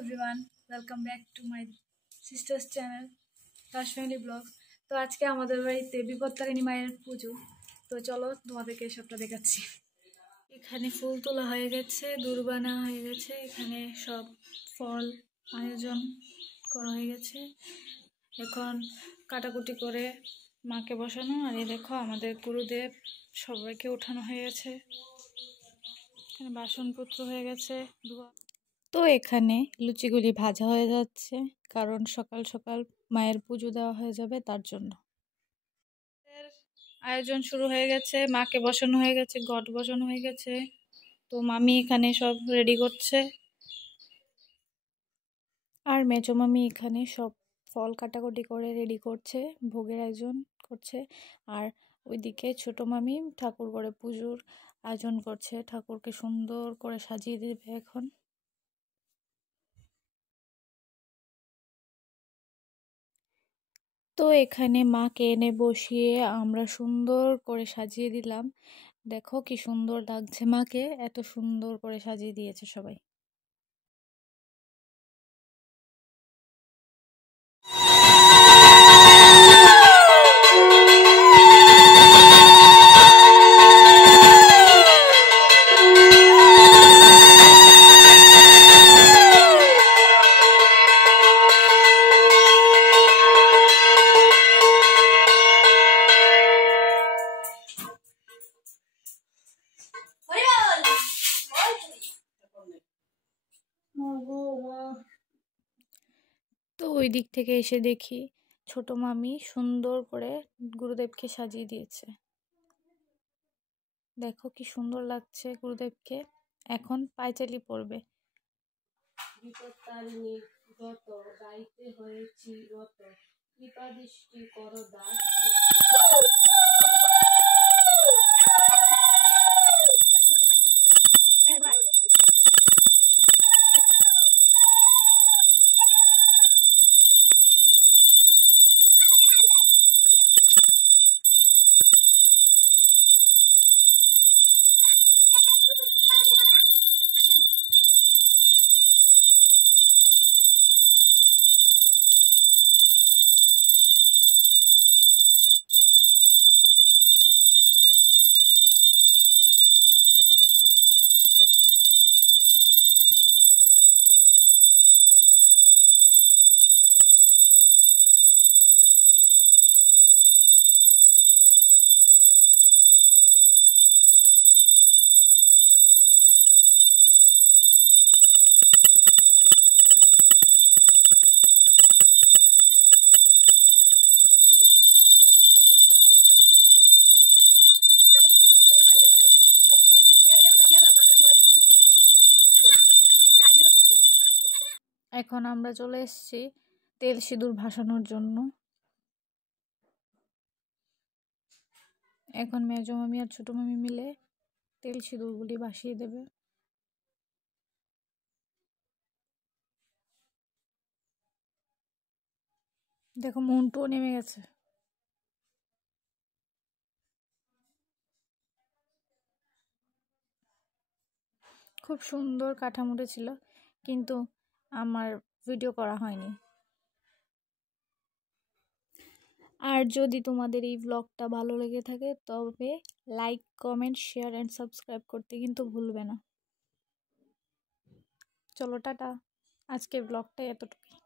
Everyone, welcome back to my sisters channel Taj family blog. তো আজকে আমাদের বাড়িতে বিপত্তারিণী মায়ের পুজো। তো চলো তোমাদেরকে সবটা দেখাচ্ছি। এখানে ফুল তোলা হয়ে গেছে, দূর্বানা হয়ে গেছে, এখানে সব ফল আয়োজন করা হয়ে গেছে। এখন কাটাকুটি করে মাকে বসানো। আর এই দেখো আমাদের গুরুদেব সবাইকে উঠানো হয়ে গেছে, এখানে বাসনপত্র হয়ে গেছে ধোয়া। তো এখানে লুচিগুলি ভাজা হয়ে যাচ্ছে, কারণ সকাল সকাল মায়ের পুজো দেওয়া হয়ে যাবে তার জন্য। আয়োজন শুরু হয়ে গেছে, মাকে বসানো হয়ে গেছে, ঘট বসানো হয়ে গেছে। তো মামি এখানে সব রেডি করছে, আর মেজো মামি এখানে সব ফল কাটাকুটি করে রেডি করছে, ভোগের আয়োজন করছে। আর ওইদিকে ছোট মামি ঠাকুর করে পুজোর আয়োজন করছে, ঠাকুরকে সুন্দর করে সাজিয়ে দেবে এখন। তো এখানে মাকে এনে বসিয়ে আমরা সুন্দর করে সাজিয়ে দিলাম। দেখো কি সুন্দর লাগছে, মাকে এত সুন্দর করে সাজিয়ে দিয়েছে সবাই। তো ওই দিক থেকে এসে দেখি ছোট মামি সুন্দর করে গুরুদেবকে সাজিয়ে দিয়েছে। দেখো কি সুন্দর লাগছে গুরুদেবকে। এখন পায়চালি পড়বে। বিপত্তারিণী ব্রত গাইতে হয়েছি রত, কৃপাদৃষ্টি করো দাস। এখন আমরা চলে এসেছি তেল সিঁদুর ভাসানোর জন্য। এখন মেজো মামি আর ছোট মামি মিলে তেল সিঁদুরগুলি ভাসিয়ে দেবে। দেখো মন্টুও নেমে গেছে। খুব সুন্দর কাঠামোটা ছিল, কিন্তু আমার ভিডিও করা হয়নি। আর যদি তোমাদের এই ব্লগটা ভালো লেগে থাকে তবে like, comment, share and subscribe করতে কিন্তু ভুলবে না। চলো টাটা, আজকের ব্লগটা এতটুকুই।